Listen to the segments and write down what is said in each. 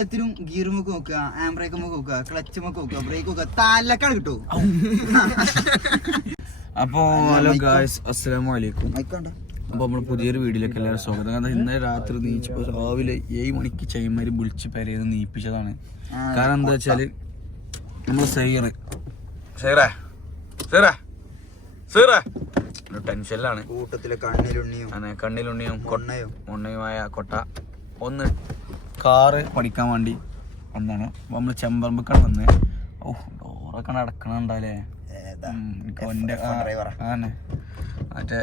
എല്ലാത്തിനും ഗിയറുമൊക്കെ നോക്കുക, ഹാൻഡ് ബ്രേക്കുമൊക്കെ നോക്കുക, ക്ലച്ചുമൊക്കെ നോക്കുക, ബ്രേക്ക് നോക്കുക, തലക്കാണ് കിട്ടും. അപ്പോ ഹലോ ഗായ്സ്, അസ്സലാമു അലൈക്കും. അപ്പോൾ നമ്മൾ പുതിയൊരു വീഡിയോയിലേക്ക് എല്ലാവരും സ്വാഗതം. കാരണം ഇന്നലെ രാത്രി നീച്ചപ്പോൾ രാവിലെ 7 മണിക്ക് ചൈമാര് വിളിച്ച് പെരേന്ന് നീപ്പിച്ചതാണ്. കാരണം എന്താ വെച്ചാൽ നമ്മൾ ടെൻഷനിലാണ്. കൂട്ടത്തിലെ കണ്ണിലുണ്ണിയും കൊണ്ണയുമായ കൊട്ട ഒന്ന് കാറ് പഠിക്കാൻ വേണ്ടി വന്നാണ്. അപ്പോൾ നമ്മൾ ചെമ്പറമ്പക്കാണ് വന്നത്. ഡോറൊക്കെ അടക്കണുണ്ടല്ലേ ആന്നെ മറ്റേ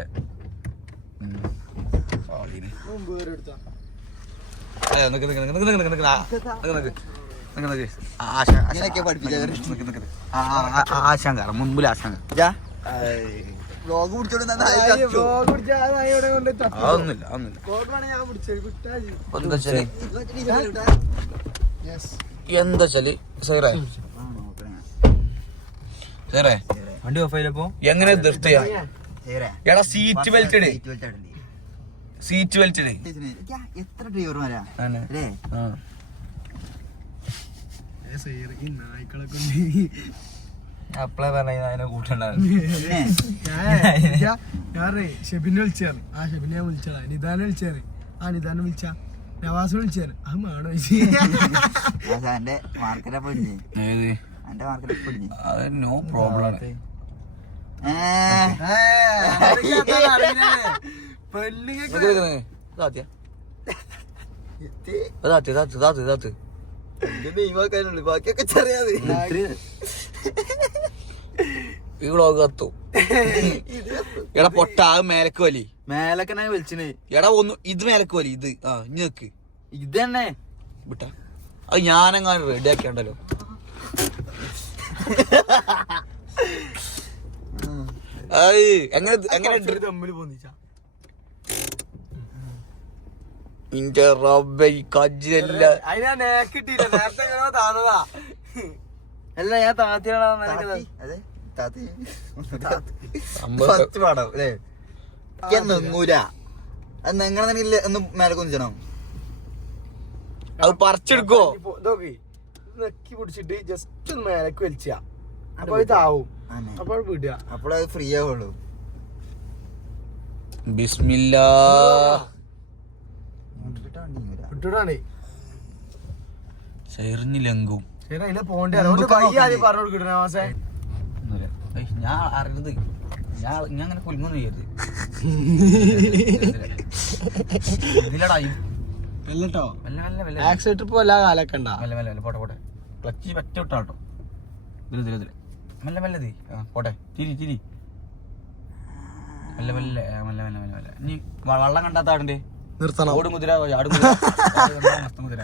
ആശങ്ക മുൻപിൽ ആശങ്ക എന്താ വെച്ചാല് സേറേ വണ്ടി ഓഫ് ആയില്ലപ്പോ എങ്ങനെ നിർത്തിയാ? എടാ സീറ്റ് ബെൽറ്റ് എത്ര ഡ്രൈവർമാരാ അപ്പളെ പറഞ്ഞ കൂട്ടുണ്ടാവും. ഞാറേ ഷെബിനെ വിളിച്ചാണ്. ആ ഷെബിനെ വിളിച്ചാ നിദാനെ വിളിച്ചാറ്. ആ നിദാനെ വിളിച്ചാ നവാസ് വിളിച്ചാറ്. അത് മാണോ നോ പ്രോബ്ലം. ബാക്കിയൊക്കെ ചെറിയാതെ ഈ വ്ളോഗ് കത്തു. എടാ പൊട്ട മേലക്ക് വലി മേലൊക്കെ വിളിച്ചിന്. എടാ ഒന്ന് ഇത് മേലക്ക് വലി. ഇത് ഇനി നിക്ക് ഇത് തന്നെ വിട്ട. അത് ഞാനെങ്ങാനും റെഡി ആക്കിയാണ്ടല്ലോ. എങ്ങനെ തമ്മിൽ പോന്നിച്ച ഇന്റെ റബ്ബേ കജ്ജല്ല. അതിനാ നേക്കിട്ടില്ല. നേരത്തെ താന്നതാ. അല്ല ഞാൻ താത്തിയാണോ നെങ്ങൂല. അത് നെങ്ങനെ തന്നെ ഇല്ല. ഒന്ന് മേലെ കുഞ്ചണം. അത് പറിച്ചെടുക്കോ? നെക്കി പിടിച്ചിട്ട് ജസ്റ്റ് ഒന്ന് മേലേക്ക് വലിച്ച അപ്പൊ ഇതാവും. അപ്പോൾ വിടുക. അപ്പോഴത് ഫ്രീ ആവുള്ളൂ. ബിസ്മില്ലാ. വിട്ടൂടാണേ ചെറിഞ്ഞിലെങ്കും ശരി. അതിലെ പോണ്ടേ പറഞ്ഞു കൊടുക്കണേ മാസേ. ഞാൻ അറിയത് ഞാൻ അങ്ങനെ കുലുങ്ങൊന്നും ചെയ്യരുത്. ട്ടോ ആക്സിഡന്റ് ഇപ്പൊ എല്ലാ കാലൊക്കെ ഉണ്ടാ. പോട്ടെ ക്ലച്ച് പറ്റ വിട്ടാട്ടോ. ഇതില് മെല്ലെ മെല്ലെ പോട്ടെ. തിരി മെല്ലെ മെല്ലെ ഇനി വള്ളം കണ്ടാത്താടണ്ടേ നിർത്തണം. ഓടുമുതിര മുതിര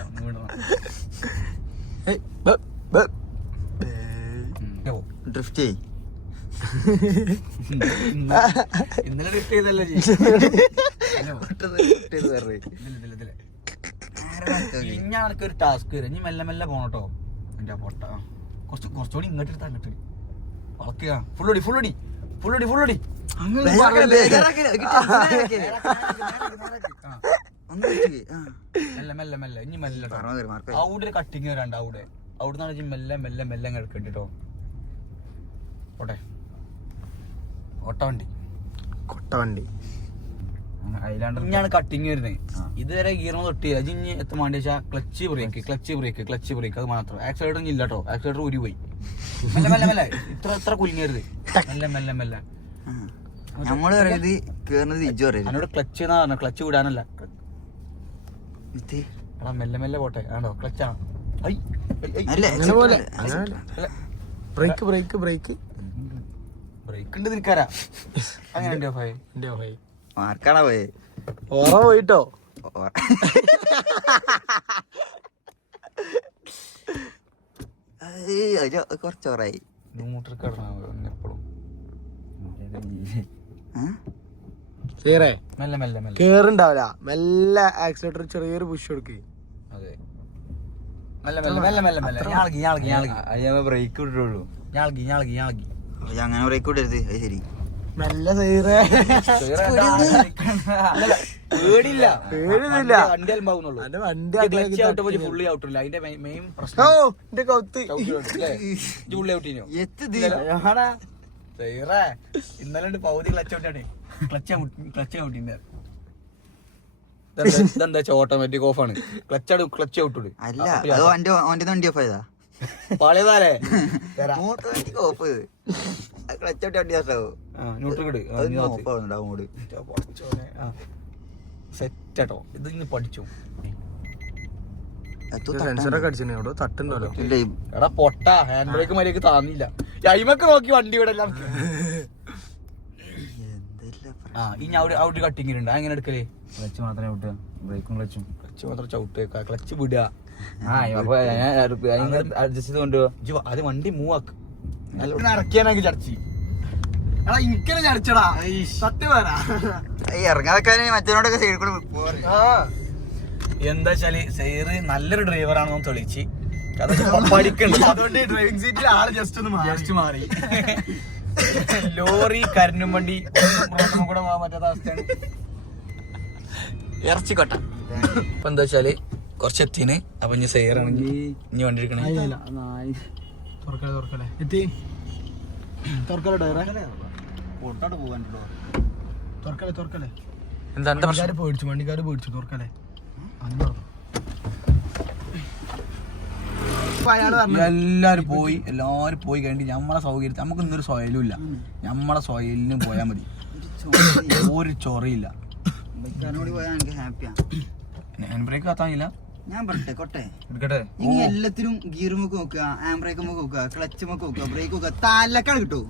ഡ്രിഫ്റ്റ് ഇന്നലെ ഡ്രിഫ്റ്റ് ചെയ്തല്ലേ ഇനി ഒരു ടാസ്ക് വരും. ഇനി മെല്ലെ മെല്ലെ പോണട്ടോ. എന്റെ പൊട്ട കുറച്ചുകൂടി ഇങ്ങോട്ട് എടുത്താ അങ്ങോട്ട് വളക്കുക. ഫുള്ളടി മെല്ലെ ഇനി മെല്ലെ അവിടെ കട്ടിങ് വരാണ്ട്. അവിടെ നിന്നാണ് മെല്ലെ എടുക്കണ്ടിട്ടോ. പോട്ടെ കൊട്ടവണ്ടി ഇഞ്ഞാണ് കട്ടിങ് വരുന്നത്. ഇതുവരെ ഗിയർ തൊട്ടില്ല. ഇനി എത്ര വേണ്ടി വെച്ചാൽ ക്ലച്ച് ബ്രേക്ക് അത് മാത്രം. ആക്സിലേറ്റർ ഇല്ല കേട്ടോ. ആക്സിലേറ്റർ ഊരി പോയി. മെല്ലെ ഇത്ര കുലുങ്ങരുത്. മെല്ലെ നമ്മള് പറയുന്നത് കേറുന്നത് ഇജ്ജ് പറയുന്നത്. എന്നോട് ക്ലച്ച് എന്നാ പറഞ്ഞ. ക്ലച്ച് വിടാനല്ല. എടാ മെല്ലെ പോട്ടെ. ആണോ ക്ലച്ചാണോ? ബ്രേക്ക് ഉണ്ട് നിൽക്കാരാ. അങ്ങനെ മാർക്കാണോ പോയെ? ഓറ പോയിട്ടോ. കുറച്ചോറായി എപ്പോഴും മെല്ലെ കേറുണ്ടാവില്ല. മെല്ലെ ആക്സിലേറ്റർ ചെറിയൊരു പുഷ് കൊടുക്ക്. അതെ മെല്ലെ ബ്രേക്ക് വിട്ടുള്ളൂ. ഞാളകി അങ്ങനെ ബ്രേക്ക് വിടരുത്. അത് ശരി. നല്ല സൈറേ പേടില്ല പേടിയൊന്നുമില്ല. വണ്ടി അലമ്പാവുന്നുള്ളൂ. അന്റെ വണ്ടി ക്ലച്ച് ഔട്ട് പോയി ഫുള്ളി ഔട്ടില്ല. അതിന്റെ മെയിൻ പ്രശ്നം ഓ എന്റെ കൗത്ത് ഫുള്ളി ഔട്ടിനോ എത്തി ഇന്നലെ പൗതി ക്ലച്ച് ഔട്ടാണ്. ക്ലച്ച് ഔട്ടിന്റെ ഇതെന്താ ഓട്ടോമാറ്റിക് ഓഫ് ആണ്. ക്ലച്ച് ഔട്ട് അല്ല അത് ഓന്റെ വണ്ടി ഓഫ് ചെയ്താ പഴയതാലേ ഓട്ടോമാറ്റിക് ഓഫ് ചെയ്ത് ക്ലച്ച് ഔട്ട് വണ്ടി ഓഫ് ആവുന്നുണ്ടാവും മൂട് സെറ്റാട്ടോ. ഇത് ഇന്ന് പഠിച്ചു. സെൻസറൊക്കെ അടിച്ചിട്ടുണ്ടോ തട്ടുണ്ടല്ലോ. എടാ പൊട്ട ഹാൻഡ് ബ്രേക്ക് മര്യാദക്ക് താന്നില്ല. അയിമൊക്കെ നോക്കി വണ്ടി ഇവിടെ എല്ലാം. ഇനി അവിടെ കട്ടിങ്ങിലുണ്ട്. അങ്ങനെ എടുക്കലേ ക്ലച്ച് മാത്രമേ ഔട്ടുക, ബ്രേക്കും ക്ലച്ചും. ക്ലച്ച് മാത്രം ചവിട്ട്, ക്ലച്ച് വിടുക. അഡ്ജസ്റ്റ് ചെയ്ത് കൊണ്ടുപോവാ. അത് വണ്ടി മൂവ് ആക്ക്. ഇറക്കിയാണെങ്കിൽ ചടച്ചി ഇങ്ങനെ ചടിച്ചടാ സത്യം വേറാ ഇറങ്ങാതൊക്കെ മറ്റവനോടൊക്കെ സൈഡിൽ കൂടെ എന്താ വെച്ചാല് സൈറ് നല്ലൊരു ഡ്രൈവറാണെന്ന് തെളിയിച്ച് പഠിക്കണ്ട്. അതുകൊണ്ട് ഡ്രൈവിംഗ് സീറ്റിൽ ആള് ജസ്റ്റ് മാറി. ലോറി കരനും വണ്ടി കൂടെ പറ്റാത്ത അവസ്ഥയാണ്. ഇറച്ചിക്കൊട്ട ഇപ്പൊ എന്താ വെച്ചാല് കുറച്ച് എത്തിന്. അപ്പൊ ഇനി സൈറാണെങ്കിൽ ഇനി വണ്ടി എടുക്കണേ. തുറക്കലേ എത്തി തുറക്കലേ ഡയറേ പുറത്തോട്ട് പോകാനുണ്ടോ? തുറക്കലേ എന്താ വണ്ടിക്കാര് പേടിച്ചു തുറക്കലേ. എല്ലാരും പോയി കഴിഞ്ഞിട്ട് നമ്മളെ സൗകര്യത്തിൽ നമുക്ക് ഇന്നൊരു സൊയലും ഇല്ല. നമ്മളെ സൊയലിനും പോയാൽ മതി. ഒരു ചൊറയില്ല. പോയാൽ എനിക്ക് ഹാപ്പിയാണ്. ഹാൻഡ് ബ്രേക്ക് കത്താനില്ല. ഞാൻ പറട്ടെ കൊട്ടെ എടുക്കട്ടെ. ഇനി എല്ലാത്തിനും ഗിയർ മുക്ക് നോക്കുക, ഹാൻഡ് ബ്രേക്ക് മുക്ക് നോക്കുക, ക്ലച്ച് മുക്ക് നോക്കുക, ബ്രേക്ക് നോക്കുക, തലക്കാണ് കിട്ടും.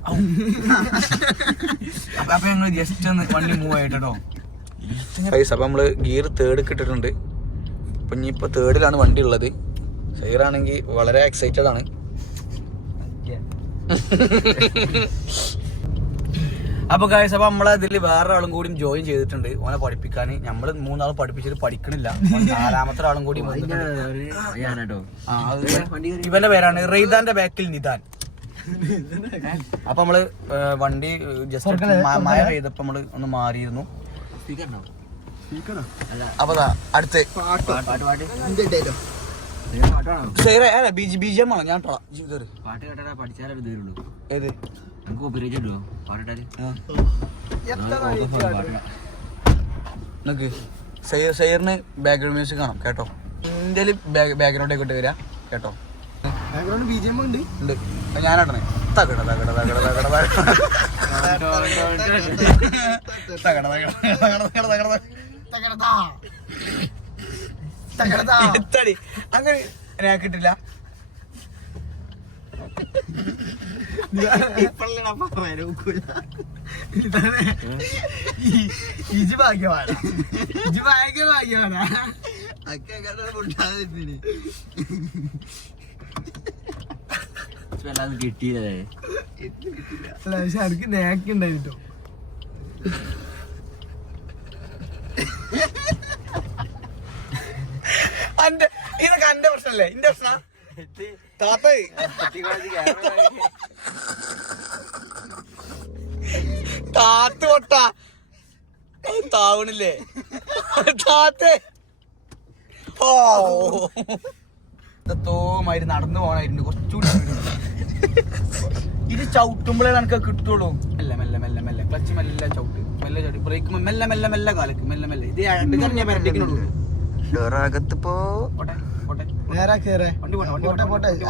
അപ്പൊ ഞങ്ങള് ജസ്റ്റ് ഒന്ന് വണ്ടി മൂവ് ആയിട്ടോ. അപ്പൊ നമ്മള് ഗിയർ തേർഡ് ഇട്ടിട്ടുണ്ട്. അപ്പൊ ഇനിയിപ്പോ തേർഡിലാണ് വണ്ടി ഉള്ളത്. സൈറാണെങ്കിൽ വളരെ എക്സൈറ്റഡ് ആണ്. അപ്പൊ ഗൈസ് അപ്പൊ നമ്മളെ ഇതിൽ വേറെ ആളും കൂടി ജോയിൻ ചെയ്തിട്ടുണ്ട് ഓനെ പഠിപ്പിക്കാൻ. നമ്മള് മൂന്നാളും പഠിപ്പിച്ചിട്ട് പഠിക്കണില്ല. നാലാമത്തെ ആളും കൂടി ഇവന്റെ പേരാണ് റെയ്ദാന്റെ ബാക്കിൽ നിദാൻ. അപ്പൊ നമ്മള് വണ്ടി ജസ്റ്റ് മഴ പെയ്തപ്പോ നമ്മള് ഒന്ന് മാറിയിരുന്നു. അപ്പൊ അടുത്ത് ബിജിഎം ആണോ? ഞാൻ പാട്ട് കേട്ടാ പഠിച്ചാലേ ഇതേരുള്ളൂ. ഏത് നമുക്ക് ഉപയോഗിച്ചിട്ടോ പാട്ടിട്ടാല് നിനക്ക് സൈറിന് ബാക്ക്ഗ്രൗണ്ട് മ്യൂസിക് കാണാം കേട്ടോ. ഇന്ത്യയിൽ ബാക്ക്ഗ്രൗണ്ട് ആയിക്കോട്ട് വരാ കേട്ടോ. ഉണ്ട് ഞാനാട്ടണേ. തകട തകട തകട തകട തകട അങ്ങനെ ഞാൻ കിട്ടില്ല. ഇജ് ഭാഗ്യവാനാ. കിട്ടിയതേ പക്ഷെ എനിക്ക് നേക്ക് ഉണ്ടായിട്ടോ. ഇതൊക്കെ എന്റെ പ്രശ്നല്ലേ? എന്റെ പ്രശ്ന താത്ത് പൊട്ട താവണില്ലേ താത്തേ? ഓ എത്തോമാതിരി നടന്നു പോകണായിരുന്നു. കുറച്ചുകൂടി ഇത് ചവിട്ടുമ്പോഴേ നമുക്ക് കിട്ടുള്ളൂ. മെല്ലെ മെല്ലെ മെല്ലെ മെല്ലെ ക്ലച്ച് മെല്ലെ ചവിട്ട്, മെല്ലെ ചവിട്ട്, ബ്രേക്ക് മെല്ലെ മെല്ലെ മെല്ലെ കാലക്ക് മെല്ലെ മെല്ലെ. ഇത് ഞാൻ പരട്ടിക്കുന്നുള്ളൂ.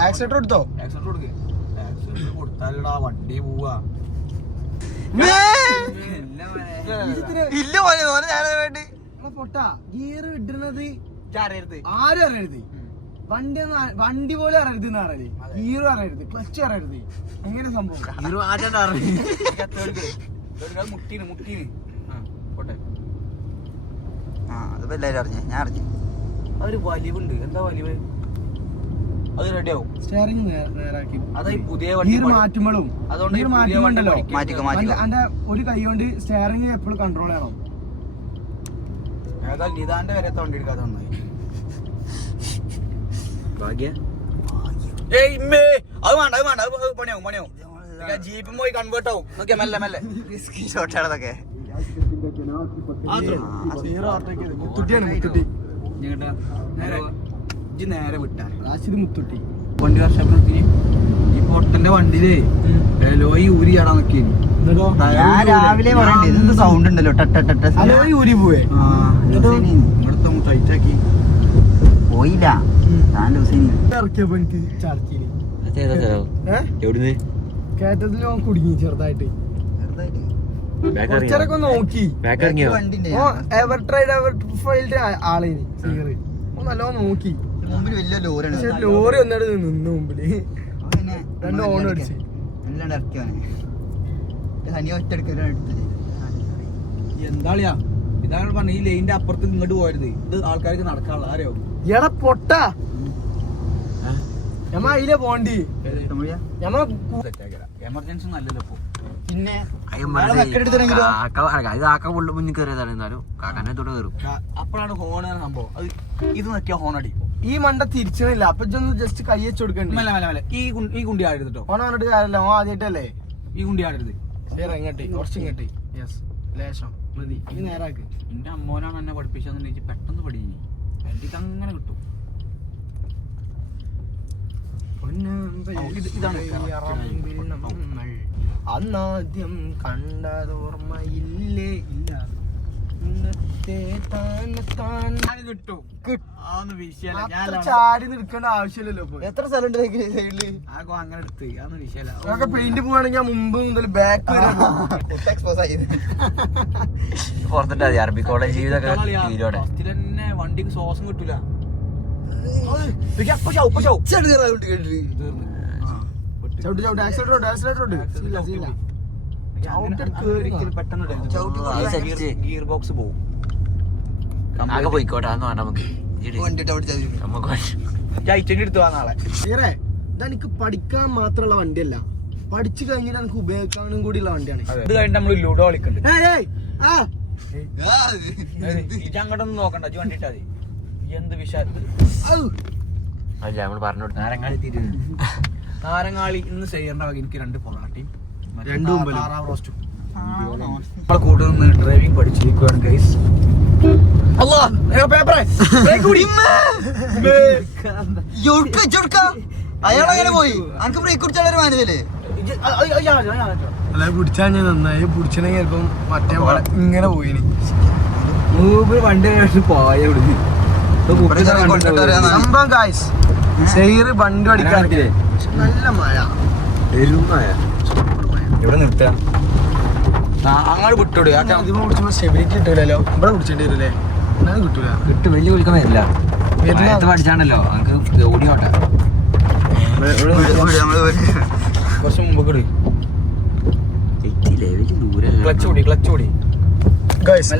ആക്സിഡന്റ് എടുത്തോ? ആക്സിഡന്റ് കൊടുക്ക്. ആക്സിഡന്റ് കൊടുത്താലടാ വണ്ടി പോവാ. പൊട്ടാ ഗിയർ ഇടുന്നത് അറിയരുത്, ആരും അറിയരുത്. വണ്ടി പോലെ അറിയരുത് എന്ന് പറയല്. ഗിയർ അറിയരുത്, ക്ലച്ച് അറിയരുത്. എങ്ങനെ സംഭവം? മുട്ടീന് മുട്ടീന് പോട്ടെ. ഞാൻ അറിഞ്ഞു അതൊരു വലിവുണ്ട്. എന്താ വലിവ്? അത് റെഡിയാവും. സ്റ്റിയറിംഗ് നേരാക്കി അതായി പുതിയ ഗിയർ മാറ്റുമ്പോഴും അതുകൊണ്ട് മാറ്റുമ്പോണ്ടല്ലോ മാറ്റിക്കോ. ഒരു കൈ കൊണ്ട് സ്റ്റിയറിംഗ് എപ്പോഴും കൺട്രോൾ ചെയ്യണം. ഏതായാലും നിതാന്റെ വരെ വണ്ടി എടുക്കാതെ നന്നായി. ഭാഗ്യ അത് വേണ്ട അത് വേണ്ട, അത് പണിയാവും പണിയാവും. ജീപ്പ് പോയി കൺവേർട്ട് ആവും നോക്കിയാ മെല്ലെ മെല്ലെ ഷോട്ടാണതൊക്കെ. മുത്തുട്ടിയാണ് മുത്തുട്ടി. നേരെ വിട്ടാ റാഷിദ് മുത്തുട്ടി. വണ്ടി വർഷത്തിന് ഈ പൊട്ടന്റെ വണ്ടിയിലേ ലോയി ഊരി ചാടാൻ നോക്കിയേനി. ഞാൻ രാവിലെ പറയണ്ടേ ഇതെന്ത് സൗണ്ട് ഉണ്ടല്ലോ ഊരി പോവേ ഇവിടുത്തെ ടൈറ്റ് ആക്കി പോയില്ല. ഇറക്കിയപ്പോ എനിക്ക് ചർച്ചയില് കയറ്റത്തിൽ കുടുങ്ങി ചെറുതായിട്ട്. കുറച്ചേരൊക്കെ നോക്കി എവർ ട്രൈഡ് എവർ ഫൈൽഡ് ആളേനി സീറ് നല്ലോണം നോക്കി. മുമ്പിൽ വലിയ ലോറിയാണ്. പക്ഷെ ലോറി ഒന്നിട്ട് നിന്ന് മുമ്പില് 2 ഓൺ അടിച്ച് അല്ലാണ്ട് ഇറക്കിയാണ് ഒറ്റെടുക്കലാണ് എടുത്തത്. എന്താളിയാ ഇതാണ് പറഞ്ഞ ഈ ലൈനിന്റെ അപ്പുറത്ത് ഇങ്ങോട്ട് പോയത്. ഇത് ആൾക്കാർക്ക് നടക്കാനുള്ള ആരെയോ എടാ പൊട്ട ഞമ്മ അതിലെ പോണ്ടി ഞമ്മ എമർജൻസി നല്ലല്ലോ ഇപ്പൊ. പിന്നെ മുന്നിൽ കയറിയതാണ്. എന്നാലും കാക്കാനെ തൊട്ട് കയറും. അപ്പോഴാണ് ഹോൺ സംഭവം. അത് ഇത് നോക്കിയാ ഹോൺ അടിക്കും. ഈ മണ്ട തിരിച്ചണില്ല. അപ്പൊ ജസ്റ്റ് കൈ വെച്ച് കൊടുക്കണ്ട. മല മല മല ഈ കുണ്ടി ആടരുത് കേട്ടോ. ഓനെ പറഞ്ഞിട്ട് കാര്യമില്ല. ഓൻ ആദ്യമായിട്ടല്ലേ ഈ കുണ്ടി ആടരുത്. ശരി ഇങ്ങോട്ട് കുറച്ച് ഇങ്ങോട്ട്. യെസ് ലേശം മതി. ഇനി നേരാക്ക്. എന്റെ അമ്മോനാണ് എന്നെ പഠിപ്പിച്ചെന്നുണ്ടെങ്കിൽ പെട്ടെന്ന് പഠിക്കും. എനിക്ക് അങ്ങനെ കിട്ടും. അന്നാദ്യം കണ്ടതോർമ്മയില്ലേ ഇല്ല കിട്ടും. ചാടി നിൽക്കേണ്ട ആവശ്യമില്ലല്ലോ. ഇപ്പൊ എത്ര സ്ഥലമുണ്ട് സൈഡില്? അങ്ങനെ എടുത്ത് അതൊന്നും വിഷയമല്ല. അതൊക്കെ പെയിന്റ് പോവാണെങ്കിൽ മുമ്പ് മുതൽ ബാക്ക് എക്സ്പോസ് ആയി. പുറത്തിട്ട് അറബി കോളേജ് ജീവിതമൊക്കെ തന്നെ വണ്ടിക്ക് ശ്വാസം കിട്ടൂല. ഗിയർ ബോക്സ് പോവും. ആകെ പോയിക്കോട്ടെ അന്ന് വേണ്ട നമുക്ക് എടുത്തു വാ നാളെ. ഇതെനിക്ക് പഠിക്കാൻ മാത്രമുള്ള വണ്ടിയല്ല, പഠിച്ചു കഴിഞ്ഞാൽ എനിക്ക് ഉപയോഗിക്കാനും കൂടിയുള്ള വണ്ടിയാണ്. ഇത് കഴിഞ്ഞിട്ട് നമ്മള് ലുഡോ കളിക്കുന്നുണ്ട്. ഇത് അങ്ങോട്ടൊന്നും നോക്കണ്ട. ഇജ്ജ് വണ്ടിട്ടാ മതി. എന്ത് വിഷയം നമ്മൾ പറഞ്ഞു. നാരങ്ങാളി ഇന്ന് ചെയ്യേണ്ട വക എനിക്ക് 2 പൊറാട്ടയും താറാവ് റോസ്റ്റും. നമ്മളെ കൂടെ നിന്ന് ഡ്രൈവിംഗ് പഠിച്ചിരിക്കുകയാണ് ഗൈസ്. അയാളങ്ങനെ പോയി. അനക്ക് ബ്രേക്ക് കുടിച്ചാൽ മാനതല്ലേ? അല്ല പിടിച്ചാൽ ഞാൻ നന്നായി പിടിച്ചണെങ്കിൽ ചിലപ്പം മറ്റേ പോലെ ഇങ്ങനെ പോയിന്. വണ്ടി പോയ സംഭവം ഗായ്സ് സെയ്റ് വണ്ടി അടിക്കാൻ നല്ല മഴ. ഇവിടെ നിർത്തുക. അങ്ങോട്ട് വിട്ടോട്. പിടിച്ചപ്പോ സ്റ്റെബിലിറ്റി കിട്ടൂലല്ലോ. ഇവിടെ പിടിച്ചിട്ട് വരില്ലേ? എന്നാലും കിട്ടൂല. കിട്ടും. വലിയ വിളിക്കാൻ വരില്ല. പഠിച്ചാണല്ലോ നമുക്ക് ഓടിയോട്ടെ. കുറച്ച് മുമ്പ് കൂടി ക്ലച്ച് ഓടി ക്ലച്ച് ഓടി.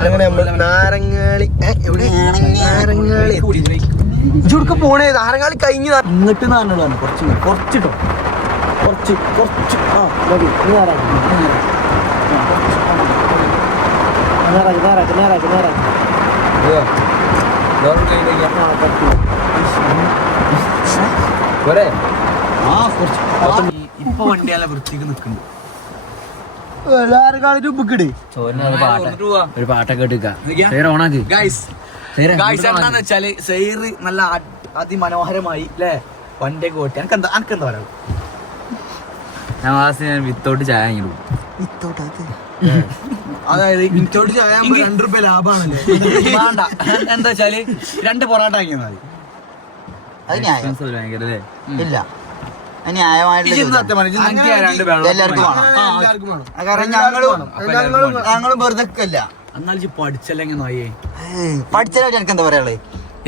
അങ്ങനെ നാരങ്ങാളി ഇവിടുക്ക് പോണേ. നാരങ്ങാളി കഴിഞ്ഞ് ഇങ്ങോട്ട് നാരങ്ങളാണ്. കുറച്ചിട്ടോ കുറച്ച് ആ മതി. ഇപ്പൊ വണ്ടിയാലെ വൃത്തിക്ക് നിൽക്കുന്നു. ഒരു പാട്ടൊക്കെ എന്താന്ന് വെച്ചാല് സെയ്റ് നല്ല അതിമനോഹരമായി അല്ലേ വണ്ടിയൊക്കെ ഓട്ടി. എനിക്കെന്താ പറയാ? ഞാൻ വിത്തോട്ട് ചായ അതായത് വിത്തോട്ട് ചായ 2 രൂപ ലാഭാണല്ലേ? വേണ്ട. എന്താ വെച്ചാല് 2 പൊറാട്ട വാങ്ങിയാൽ മതി. അത് ന്യായം ഇല്ല. ഞങ്ങളും വെറുതെ എന്നാൽ പഠിച്ചല്ലെങ്കിൽ നോയേ പഠിച്ചാലും എനിക്ക് എന്താ പറയാളേ?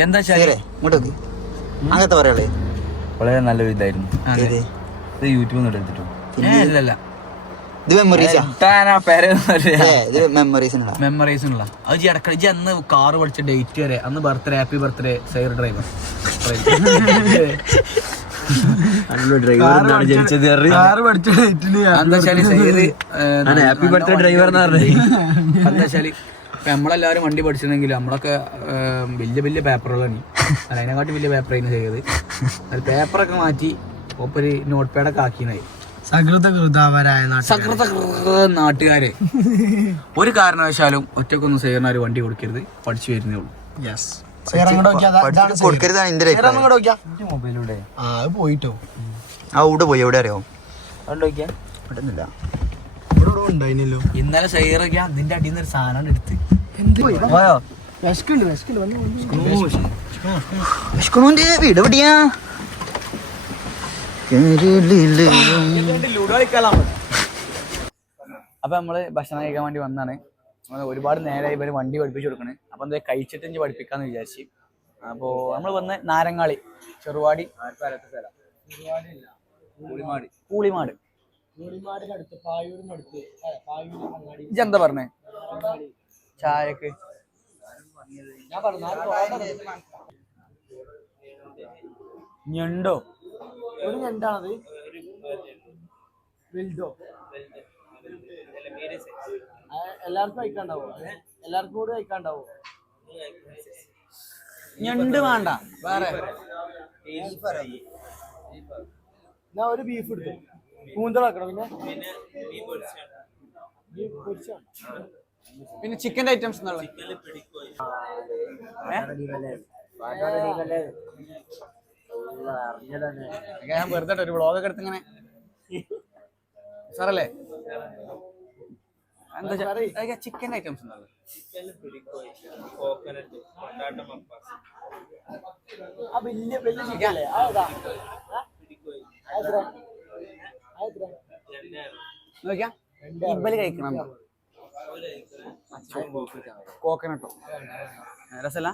എന്താ ഇങ്ങോട്ട് അങ്ങനത്തെ പറയാളേ. വളരെ നല്ലൊരു ഇതായിരുന്നു. ഇത് യൂട്യൂബിൽ എടുത്തിട്ടു. ഇല്ലല്ല ഇത് മെമ്മറീസ് മെമ്മറീസിനുള്ള അത് ഇടയ്ക്ക് അന്ന് കാറ് പഠിച്ച ഡേറ്റ് വരെ അന്ന് birthday happy birthday share driver happy birthday driver എന്ന് പറഞ്ഞത് എന്താ വെച്ചാല് ഇപ്പൊ നമ്മളെല്ലാവരും വണ്ടി പഠിച്ചിരുന്നെങ്കിൽ നമ്മളൊക്കെ വലിയ വലിയ പേപ്പറുകളാണ്. അതിനെക്കാട്ടും വലിയ പേപ്പർ ആയിരുന്നു ചെയ്തത്. അത് പേപ്പറൊക്കെ മാറ്റി ഒപ്പൊരു നോട്ട് പാഡൊക്കെ ആക്കിയെന്നായി. സകൃതകൃതാവരായ നാട്ടുകാരെ ഒരു കാരണവശാലും ഒറ്റക്കൊന്നും സൈറിന് ഒരു വണ്ടി കൊടുക്കരുത്, പഠിച്ചു വരുന്നേ ഉള്ളൂ. കൊടുക്കരുതാണ് എന്റെ മൊബൈലിലൂടെ പോയിട്ടോ അവിടെ പോയി എവിടെ അറിയോ പെട്ടെന്നില്ല. ഉണ്ടായിനല്ലോ ഇന്നലെ സൈറൊക്കെ അതിന്റെ അടിയിൽ നിന്ന് ഒരു സാധനം എടുത്ത് വീട് എവിടെയാ? അപ്പൊ നമ്മള് ഭക്ഷണം കഴിക്കാൻ വേണ്ടി വന്നാണ്. ഒരുപാട് നേരമായി ഇവര് വണ്ടി പഠിപ്പിച്ചു കൊടുക്കണേ. അപ്പൊ എന്താ കഴിച്ചിട്ട് ഇഞ്ച് പഠിപ്പിക്കാന്ന് വിചാരിച്ചു. അപ്പോ നമ്മള് വന്ന് നാരങ്ങാളി ചെറുവാടി പൂളിമാട് ഇജെന്താ പറഞ്ഞേ ചായക്ക്? ഞണ്ടോ? ഒരു ഞണ്ടാണത്. വലുതോ? എല്ലാവർക്കും കഴിക്കാണ്ടാവോ? എല്ലാവർക്കും കൂടി കഴിക്കാണ്ടാവോ? ഞണ്ട് വേണ്ട, വേറെ ഞാൻ ഒരു ബീഫ് എടുത്തു. കൂന്തളാക്കണം. പിന്നെ ചിക്കൻ്റെ ഐറ്റംസ് ഞാൻ വെറുതെ ഒരു വ്ളോഗൊക്കെ എടുത്ത് ഇങ്ങനെ സാറല്ലേ എന്താ ചിക്കൻ ഐറ്റംസ് ഉണ്ടല്ലോ. നോക്കിയാ ഇബല് കഴിക്കണം കോക്കനട്ടോ രസല്ല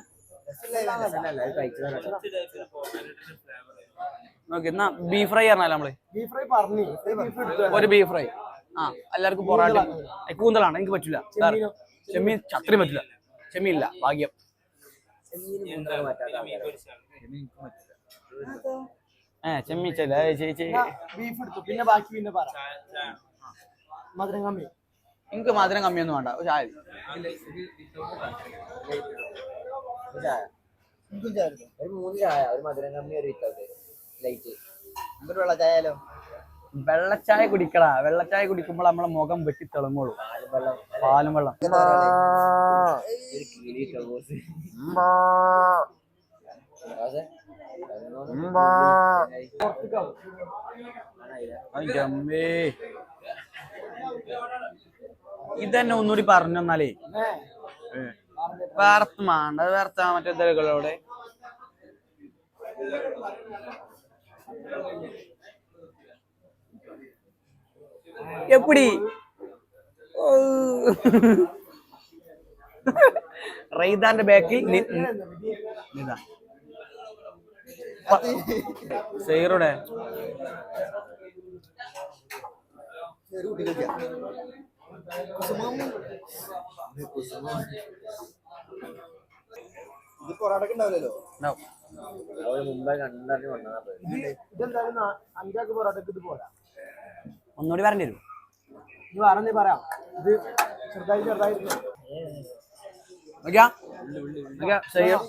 നോക്കി. എന്നാ ബീഫ് ഫ്രൈ പറഞ്ഞാലോ നമ്മള്. ഒരു ബീഫ് ഫ്രൈ. ആ എല്ലാവർക്കും പൊറാട്ട. കൂന്തലാണ്, എനിക്ക് പറ്റില്ല. ചെമ്മീൻ അത്രയും പറ്റില്ല. ചെമ്മീൻ ഇല്ല, ഭാഗ്യം. ചെമ്മീൻ ചേച്ചി പിന്നെ ബാക്കി പിന്നെ മധുരം കമ്മി. എനിക്ക് മധുരം കമ്മിയൊന്നും വേണ്ട. ചായ വെള്ളച്ചായ കുടിക്കടാ. വെള്ളച്ചായ കുടിക്കുമ്പോൾ നമ്മളെ മുഖം വെട്ടി തിളങ്ങോളൂ. പാലും വെള്ളം. ഇതന്നെ ഒന്നുകൂടി പറഞ്ഞു തന്നാലേ. വേർത്ത് വേണ്ട, വേർത്ത മറ്റേ ദലകളോടെ എപ്പടി റൈദാന്റെ ബാക്കിൽ സൈറുടെ ഒന്നുകൂടി പറഞ്ഞു തരൂ. പറയാം. ഇത് ചെറുതായിട്ട്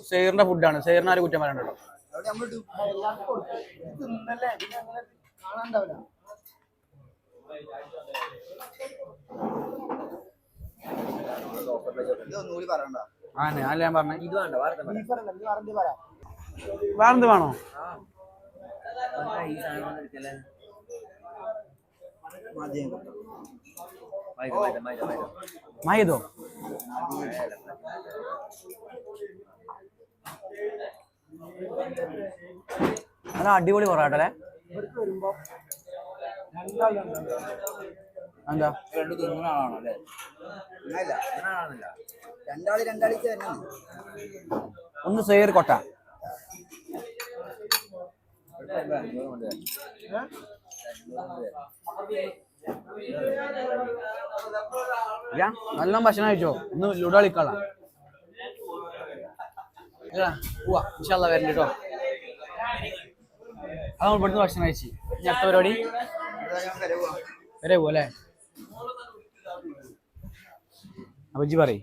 സൈറിന്റെ ഫുഡാണ്. സൈറിന് ആരും കുറ്റം പറയണ്ടല്ലോ. ഞാൻ പറഞ്ഞ വേറെന്ത് വേണോ? മൈദോ? അത് അടിപൊളി പൊറാട്ടല്ലേ. എന്താ രണ്ടു തിന്നുന്ന ആളാണോ അല്ലേ? ഒന്ന് സൈർ കൊട്ട. നല്ല ഭക്ഷണം കഴിച്ചോ. ഒന്ന് ലുഡോ കളിക്കളാ. പോവാ ഇൻഷാല്ലാ വരണ്ട കേട്ടോ. അത് നമ്മൾ ഇവിടുന്ന് ഭക്ഷണം കഴിച്ചു. ഇനി അടുത്ത പരിപാടി വരെ പോവല്ലേ? അപ്പൊ ജി പറയ്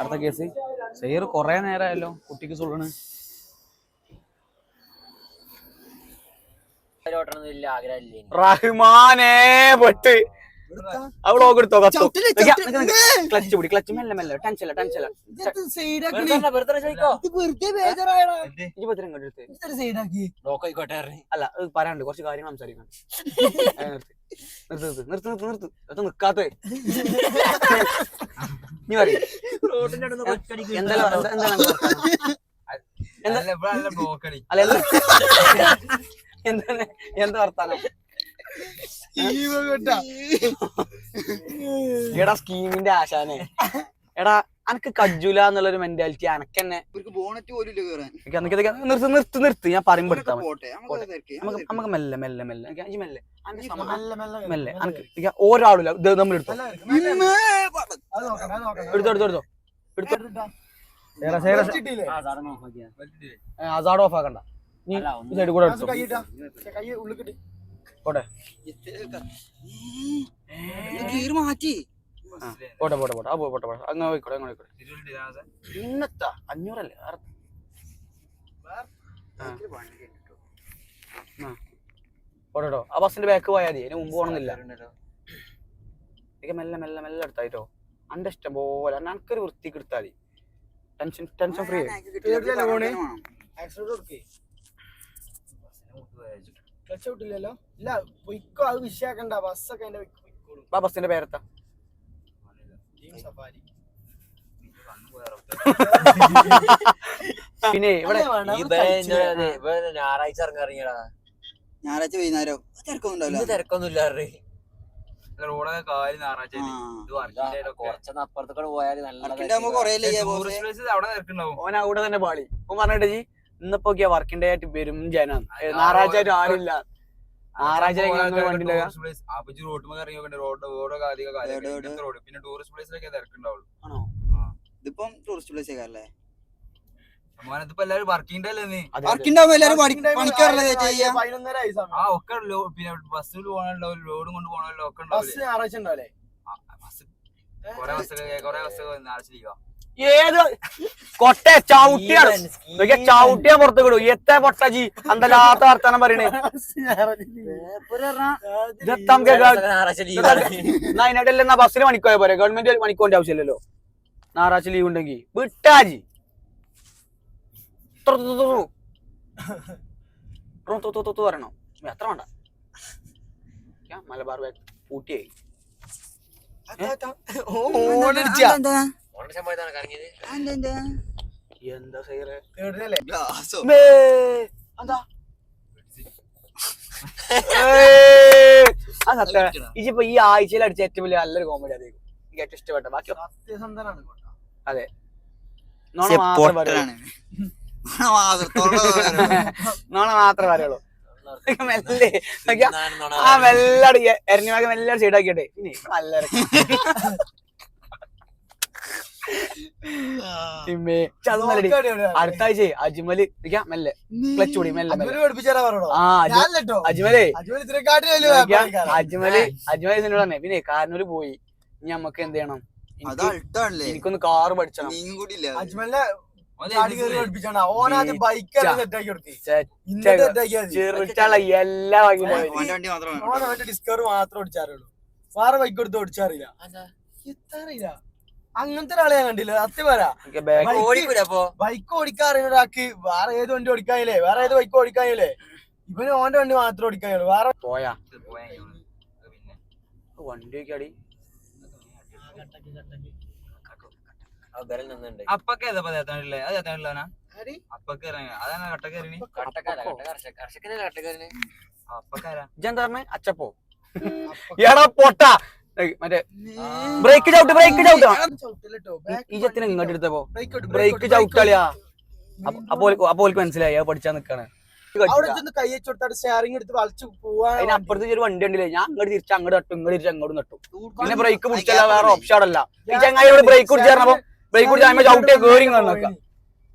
അടുത്ത കേസ്. സൈർ കൊറേ നേരമായല്ലോ കുട്ടിക്ക് സുള്ളണ്. റഹ്മാനേ പെട്ട് ആ വ്ളോഗ് എടുത്തോ കത്തോ ക്ലച്ച് പിടി ക്ലച്ച് മെല്ലെ മെല്ലെ ടെൻഷല്ല അല്ല പറയാനുണ്ട് കുറച്ച് കാര്യങ്ങൾ സംസാരിക്കണം നിർത്ത് നിക്കാത്തേ നീ പറയും എന്താ വർത്താനം എടാ സ്കീമിന്റെ ആശാനെ എടാ അനക്ക് കജ്ജൂല എന്നുള്ളൊരു മെന്റാലിറ്റി അനക്കെന്നെ നിർത്ത് ഞാൻ പറയുമ്പോ എടുത്താ നമുക്ക് മെല്ലെ മെല്ലെ മെല്ലെ മെല്ലെ അനക്ക് ഒരാളില്ല നമ്മൾ എടുത്തോ അസാഡ് ഓഫ് ആക്കണ്ട നീ സൈഡ് കൂടെ എടുത്തോ പോട്ടെ പോട്ടെ പോട്ടെ പോട്ടെ പോട്ടെ പോട്ടെ അങ്ങനെ പോയിക്കോട്ടെ അങ്ങനെ പോയിക്കോട്ടെ ഇന്നത്താ 500 അല്ലേ പോട്ടോ ആ ബസ്സിന്റെ ബാക്ക് പോയാൽ മതി അതിന് മുമ്പ് പോകണമെന്നില്ല എനിക്ക് മെല്ലെ മെല്ലെ മെല്ലെ എടുത്തായിട്ടോ അന്റെ ഇഷ്ടം പോലെ എനിക്കൊരു വൃത്തിക്ക് എടുത്താൽ മതി ടെൻഷൻ ഫ്രീ ബസ്സിന്റെ പേരെത്താ പിന്നെ ഇവിടെ ഞായറാഴ്ച ഇറങ്ങിയടാ ഞായറാഴ്ച വൈകുന്നേരം തിരക്കൊന്നുമില്ല ഓൻ അവിടെ തന്നെ പാളി ഓൻ പറഞ്ഞിട്ട് ജി ഇന്നിപ്പോ വർക്കിംഗ് ഡേ ആയിട്ട് വരും ജനാണ് ഞായറാഴ്ച ആയിട്ട് ആരില്ല ഞായറാഴ്ച വണ്ടി പിന്നെ ടൂറിസ്റ്റ് പ്ലേസിലൊക്കെ തിരക്കുണ്ടാവുള്ളൂ. ഇതിപ്പം ടൂറിസ്റ്റ് പ്ലേസ് അല്ലേ എല്ലാരും വർക്കിംഗ് ഡേ അല്ലേ ഒക്കെ പിന്നെ ബസ്സിൽ പോകണല്ലോ ലോഡും കൊണ്ട് പോകണല്ലോ ഒക്കെ കൊറേ ബസ്സൊക്കെ ഞായറാഴ്ച ലീവാ ഏത് കൊട്ട ചവിട്ടിയാ പുറത്ത് വിടും എത്ര പൊട്ടജി അന്തല്ലാത്ത വർത്താനം പറയണേ അതിനിടയിൽ ബസ്സിന് പണിക്കോയ പോരെ ഗവൺമെന്റ് പണിക്കോന്റെ ആവശ്യമില്ലല്ലോ ഞായറാഴ്ച ലീവ് ഉണ്ടെങ്കിൽ വിട്ടാജി പറയണോ എത്ര വേണ്ട മലബാർ ബാഗ് പൂട്ടിയായി എന്താ ഇപ്പൊ ഈ ആഴ്ചയിൽ അടിച്ച ഏറ്റവും വലിയ നല്ലൊരു കോമഡി അതായിരിക്കും എനിക്ക് ഏറ്റവും ഇഷ്ടപ്പെട്ട ബാക്കി അതെ നോണ മാത്രമേ പറയുള്ളൂ മെല്ലെ ആ മെല്ലടി എരഞ്ഞാകെ മെല്ലെ സൈഡാക്കിട്ടെ ഇനി നല്ല അടുത്ത ആഴ്ച അജ്മല് മെല്ലെ ക്ലച്ച് കൂടി മെല്ലെ അജ്മലേ അജ്മല് തന്നെ പിന്നെ കാരനൂര് പോയി ഇനി നമ്മക്ക് എന്ത് ചെയ്യണം എനിക്കൊന്ന് കാറ് പഠിച്ചണം എല്ലാ ഡിസ്കവർ മാത്രം ഓടിച്ചാറുള്ളൂ വേറെ ബൈക്ക് എടുത്ത് ഓടിച്ചാറില്ല എത്താറില്ല അങ്ങനത്തെ ഒരാളെ ഞാൻ കണ്ടില്ല സത്യം പറയാ ബൈക്ക് ഓടിക്കാറിയ ഒരാൾക്ക് വേറെ ഏത് വണ്ടി ഓടിക്കാനില്ലേ വേറെ ഏത് ബൈക്ക് ഓടിക്കാനില്ലേ ഇവന് ഓന്റെ വണ്ടി മാത്രം ഓടിക്കാനുള്ളൂ വേറെ പോയാ വണ്ടിയൊക്കെ അടി അപ്പൊക്കെ അപ്പൊക്കെ അതാണ് ഇജെന്താ പറഞ്ഞേ അച്ചപ്പോ എടാ പൊട്ട മറ്റേ ബ്രേക്ക് ചവിട്ടാ ഈജത്തിന് ഇങ്ങോട്ട് എടുത്തപ്പോ ബ്രേക്ക് ചവിട്ടാളിയാ അപ്പൊ മനസ്സിലായി പഠിച്ചാ നിക്കാണ് അതിനപ്പുറത്ത് ഒരു വണ്ടി ഉണ്ടല്ലേ ഞാൻ അങ്ങോട്ട് തിരിച്ച് അങ്ങോട്ട് നട്ടു ഇങ്ങോട്ട് തിരിച്ച് അങ്ങോട്ട് നട്ടു പിന്നെ ബ്രേക്ക് പിടിച്ചല്ല വേറെ ഓപ്ഷൻ അല്ല ഈ ചങ്ങായിയോട് ബ്രേക്ക് പിടിച്ചപ്പോ ബ്രേക്ക് പിടിച്ചാൽ ചവിട്ടിയാ കേറി നോക്കാം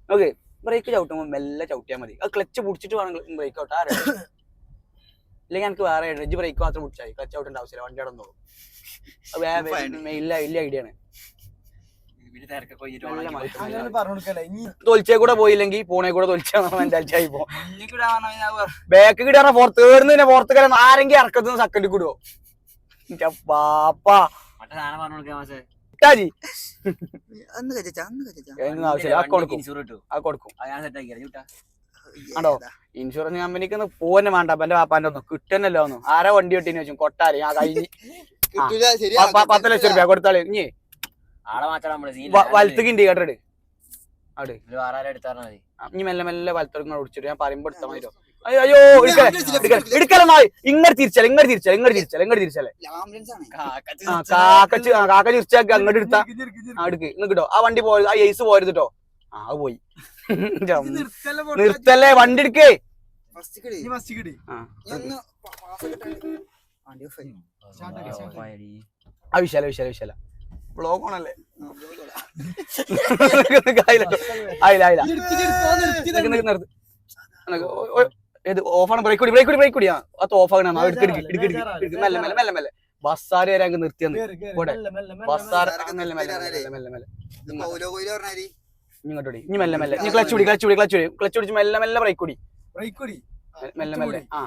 ഓക്കെ ബ്രേക്ക് ചവിട്ടുമ്പോ മെല്ലെ ചവിട്ടിയാൽ മതി അത് ക്ലച്ച് പിടിച്ചിട്ട് വേണം ബ്രേക്ക് ഔട്ട് ആരാ ഇല്ലെങ്കിൽ എനിക്ക് വേറെ എനർജി ബ്രേക്ക് മാത്രം പിടിച്ചാൽ ക്ലച്ച് ഔട്ടേണ്ട ആവശ്യമില്ല വണ്ടി അടന്നോളൂ വലിയ ഐഡിയ ആണ് അങ്ങനെ പറഞ്ഞു കൊടുക്കല്ലേ ഇനി തൊലിച്ചേ കൂടെ പോയില്ലെങ്കിൽ പൂണെ കൂടെ തൊലിച്ചാണ് മെന്റാലിറ്റി പോ ബാക്ക് കിട്ടാ പുറത്ത് കേറുന്ന തന്നെ പുറത്ത് കയറി ആരെങ്കിലും ഇറക്കത്തുനിന്ന് സെക്കൻഡ് കൂടുവോ പാപ്പാ ാജി ആവശ്യമില്ല കൊടുക്കും ആണോ ഇൻഷുറൻസ് കമ്പനിക്ക് പോന്നെ വേണ്ട അപ്പന്റെ പാപ്പാന്റെ ഒന്നും കിട്ടുന്നല്ലോ ഒന്നും ആരാ വണ്ടി കിട്ടിന്ന് വെച്ചു കൊട്ടാരി ആ കഴിഞ്ഞ് 10 ലക്ഷം രൂപ കൊടുത്താള് ഇനി വലത്തേക്ക് ഇൻഡിക്കേറ്റർ ഇട് അവിടെ ഇനി മെല്ലെ മെല്ലെ വലത്തേക്ക് ഓടിച്ചിട്ട് ഞാൻ പറയുമ്പോ എടുത്താൽ മതിയോ അയ്യോ എടുക്കല ഇങ്ങോട്ട് തിരിച്ചല്ലേ കാക്ക ചിരിച്ചാക്കി അങ്ങോട്ട് എടുത്താ അടുക്ക് കിട്ടോ ആ വണ്ടി പോയത് ആ ഐസ് പോയത് കേട്ടോ ആ പോയി നിർത്തല്ലേ വണ്ടി എടുക്കേ ആ വിശാല ബ്ലോഗ് ഓണല്ലേ ഓഫാണ് ബ്രേക്ക് കൂടി അത് ഓഫാകണ മെല്ലെ ബസ്സാര് വരെ അങ്ങ് നിർത്തിയെന്ന് കൂടെ ബസ്സാർ ഇങ്ങോട്ടോടി ഇനി മെല്ലെ ഇനി ക്ലച്ച് പിടിച്ച് മെല്ലെ ബ്രേക്ക് കൂടി മെല്ലെ ആ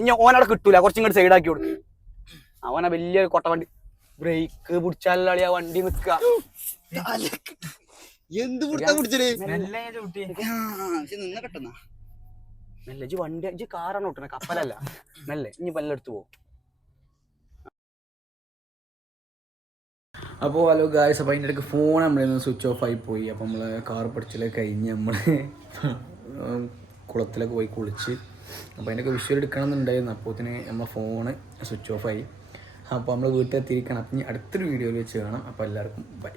ഇനി ഓനവിടെ കിട്ടൂല കുറച്ചിങ്ങോട്ട് സൈഡാക്കി കൊടുക്കും അവനെ വലിയ കൊട്ട വണ്ടി ബ്രേക്ക് പിടിച്ചാലേ ആ വണ്ടി നിക്ക എന്ത് പിടുത്താ പിടിച്ചേ മെല്ലെ വണ്ടി കാറാണ് വിട്ടണ കപ്പലല്ല മെല്ലെ ഇനി മെല്ലെ എടുത്തു പോകും. അപ്പോൾ ഹലോ ഗായ്സ്, അപ്പോൾ അതിൻ്റെ ഇടയ്ക്ക് ഫോൺ നമ്മളിൽ സ്വിച്ച് ഓഫ് ആയി പോയി. അപ്പോൾ നമ്മൾ കാർ പഠിച്ചിലൊക്കെ കഴിഞ്ഞ് നമ്മൾ കുളത്തിലൊക്കെ പോയി കുളിച്ച് അപ്പോൾ അതിൻ്റെയൊക്കെ വിഷ്വൽ എടുക്കണം എന്നുണ്ടായിരുന്നു. അപ്പോൾ തന്നെ നമ്മൾ ഫോണ് സ്വിച്ച് ഓഫ് ആയി. അപ്പോൾ നമ്മൾ വീട്ടിലെത്തിയിരിക്കണം. അപ്പം ഇനി അടുത്തൊരു വീഡിയോയിൽ വെച്ച് കാണാം. അപ്പോൾ എല്ലാവർക്കും ബൈ.